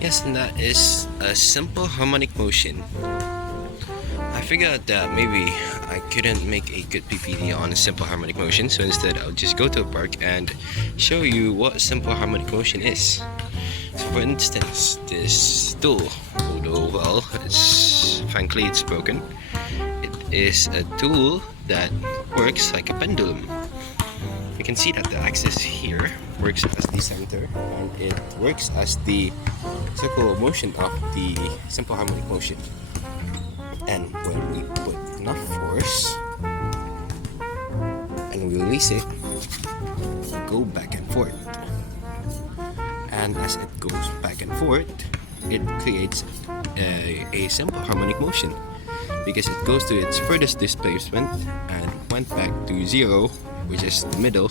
Yes, and that is a simple harmonic motion. I figured out that maybe I couldn't make a good PPT on a simple harmonic motion, so instead I'll just go to a park and show you what simple harmonic motion is. So for instance, this tool, although well, frankly it's broken, it is a tool that works like a pendulum. You can see that the axis here works as the center, and it works as the circular motion of the simple harmonic motion. And when we put enough force and we release it, we go back and forth. And as it goes back and forth, it creates a simple harmonic motion because it goes to its furthest displacement and went back to zero, which is the middle,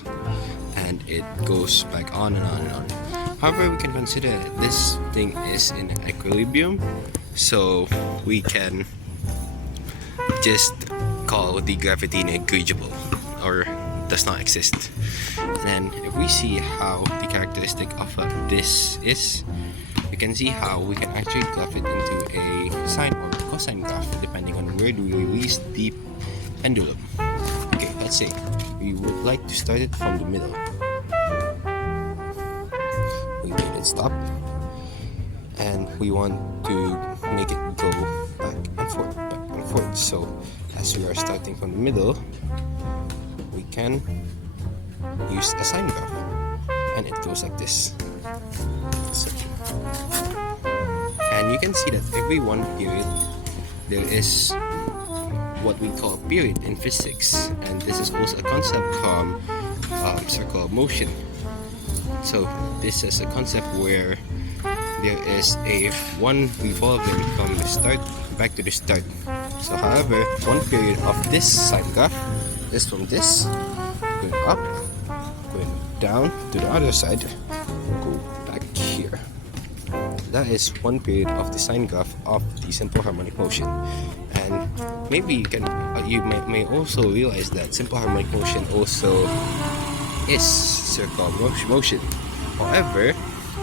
and it goes back on and on and on. However, we can consider this thing is in equilibrium, so we can just call the gravity negligible or does not exist. And then if we see how the characteristic of this is, we can see how we can actually graph it into a sine or cosine graph depending on where do we release the pendulum. Okay, let's say we would like to start it from the middle. We made it stop, and we want to make it go back and forth, back and forth. So as we are starting from the middle, we can use a sine graph, and it goes like this. So, and you can see that every one period there is what we call period in physics, and this is also a concept from circular motion. So this is a concept where there is a one revolving from the start back to the start. So however, one period of this sine graph is from this going up, going down to the other side, go back here. That is one period of the sine graph of the simple harmonic motion. And maybe you may also realize that simple harmonic motion also is circular motion. However,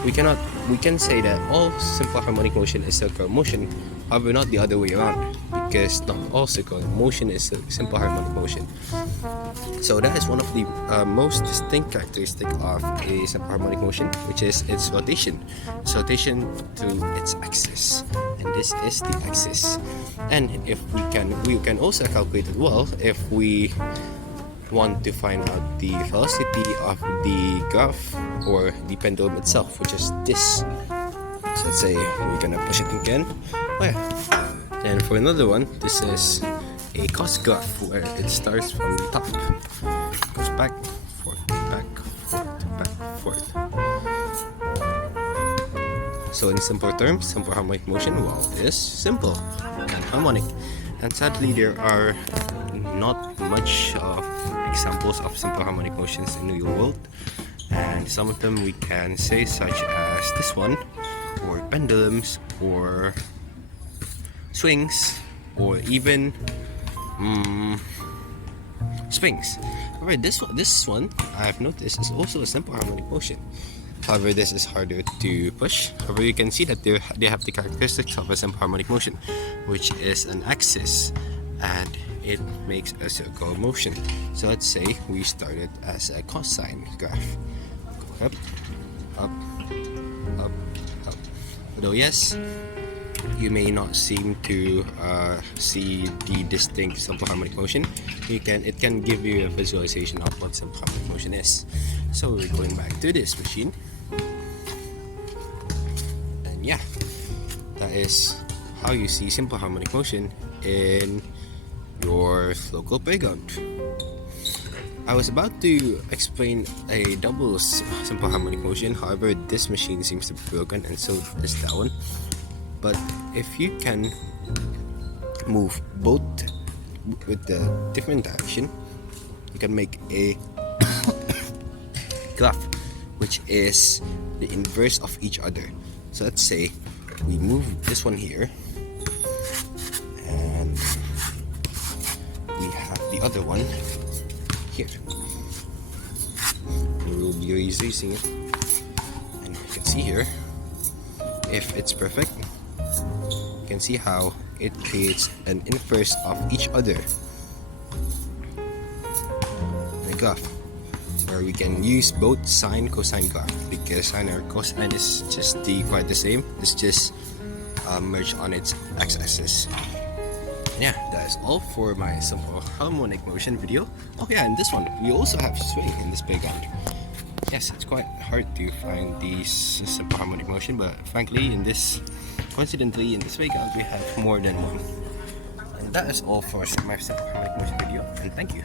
we can say that all simple harmonic motion is circular motion, however not the other way around, because not all circular motion is simple harmonic motion. So that is one of the most distinct characteristic of a simple harmonic motion, which is its rotation. Its rotation to its axis, and this is the axis. And if we can also calculate it well if we want to find out the velocity of the graph or the pendulum itself, which is this. So let's say we're gonna push it again. Oh yeah. And for another one, this is a cos graph where it starts from the top, goes back, forth, back, forth, back, forth. So in simple terms, simple harmonic motion, well, is simple and harmonic. And sadly, there are not much examples of simple harmonic motions in the real world, and some of them we can say such as this one, or pendulums, or swings, or even springs. Alright, this one I've noticed is also a simple harmonic motion. However, this is harder to push. However, you can see that they have the characteristics of a simple harmonic motion, which is an axis, and it makes a circular motion. So let's say we started as a cosine graph. Go up, up, up, up. Although yes, you may not seem to see the distinct simple harmonic motion, it can give you a visualization of what simple harmonic motion is. So we're going back to this machine, and yeah, that is how you see simple harmonic motion in your local playground. I was about to explain a double simple harmonic motion, however this machine seems to be broken, and so is that one. But if you can move both with the different direction, you can make a graph which is the inverse of each other. So let's say we move this one here, and we have the other one here. We you're using it. And you can see here, if it's perfect, you can see how it creates an inverse of each other in a graph, where we can use both sine, cosine graph, because sine or cosine is just quite the same. It's just merged on its x-axis. Yeah, that is all for my simple harmonic motion video. Oh yeah, and this one, we also have swing in this playground. Yes, it's quite hard to find these simple harmonic motion, but frankly, coincidentally, in this playground, we have more than one. And that is all for my simple harmonic motion video, and thank you.